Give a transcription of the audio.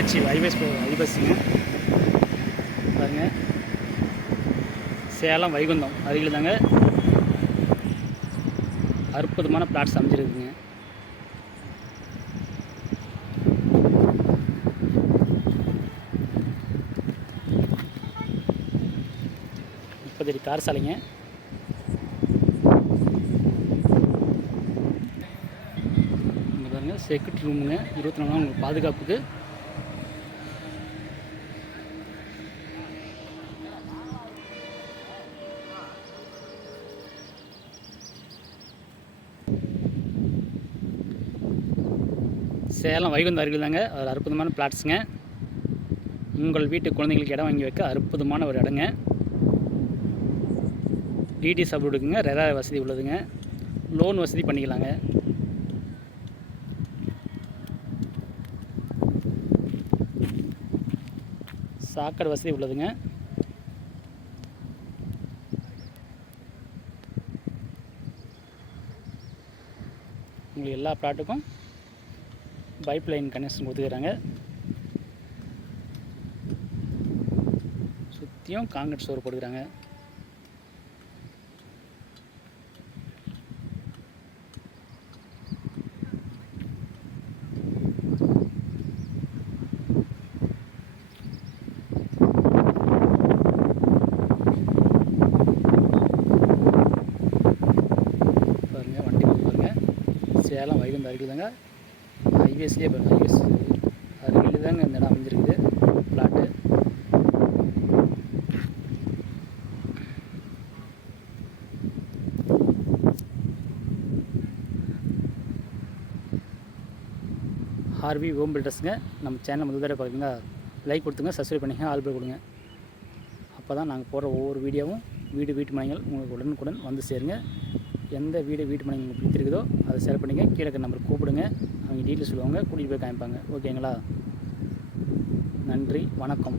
மீனாட்சி ஐபஸ்ங்க பாருங்கள். சேலம் வைகுந்தம் அருகில் தாங்க அற்புதமான பிளாட்ஸ் அமைஞ்சிருக்குங்க. கார் சாலைங்க. இங்கே பாருங்கள் செக்யூரிட்டி ரூமுங்க. 24 நாள் உங்களுக்கு பாதுகாப்புக்கு. சேலம் வைகுந்த அருகில் தாங்க ஒரு அற்புதமான பிளாட்ஸுங்க. உங்கள் வீட்டு குழந்தைங்களுக்கு இடம் வாங்கி வைக்க அற்புதமான ஒரு இடங்க. டிடி சப்ரூடுக்குங்க. ரெரா வசதி உள்ளதுங்க. லோன் வசதி பண்ணிக்கலாங்க. சாக்கடை வசதி உள்ளதுங்க. உங்களுக்கு எல்லா ப்ளாட்டுக்கும் பைப் லைன் கனெக்ஷன் கொடுத்துக்கிறாங்க. சுற்றியும் காங்கிரீட் சோறு போட்டுக்கிறாங்க. சேலம் வைகுந்த அருகில் தாங்க ஹைவேஸ்லேயே பாருங்கள். ஹைவேஸ் அருகில் தாங்க இந்த இடம் அமைஞ்சிருக்குது பிளாட்டு. RV home பில்டர்ஸுங்க. நம்ம சேனல் முதல் தடவை பார்க்குறீங்க லைக் கொடுத்துங்க, சப்ஸ்கிரைப் பண்ணிங்க, ஆல் பேர் கொடுங்க. அப்போ தான் நாங்கள் போடுற ஒவ்வொரு வீடியோவும் வீட்டு மனைகள் உங்களுக்கு உடனுக்குடன் வந்து சேருங்க. எந்த வீட்டு மனை உங்களுக்கு பிடிச்சிருக்குதோ அதை ஷேர் பண்ணிங்க. கீழே நம்பருக்கு கூப்பிடுங்க. அவங்க டீட்டெயில் சொல்லுவாங்க, கூட்டிகிட்டு போய் காமிப்பாங்க. ஓகேங்களா? நன்றி, வணக்கம்.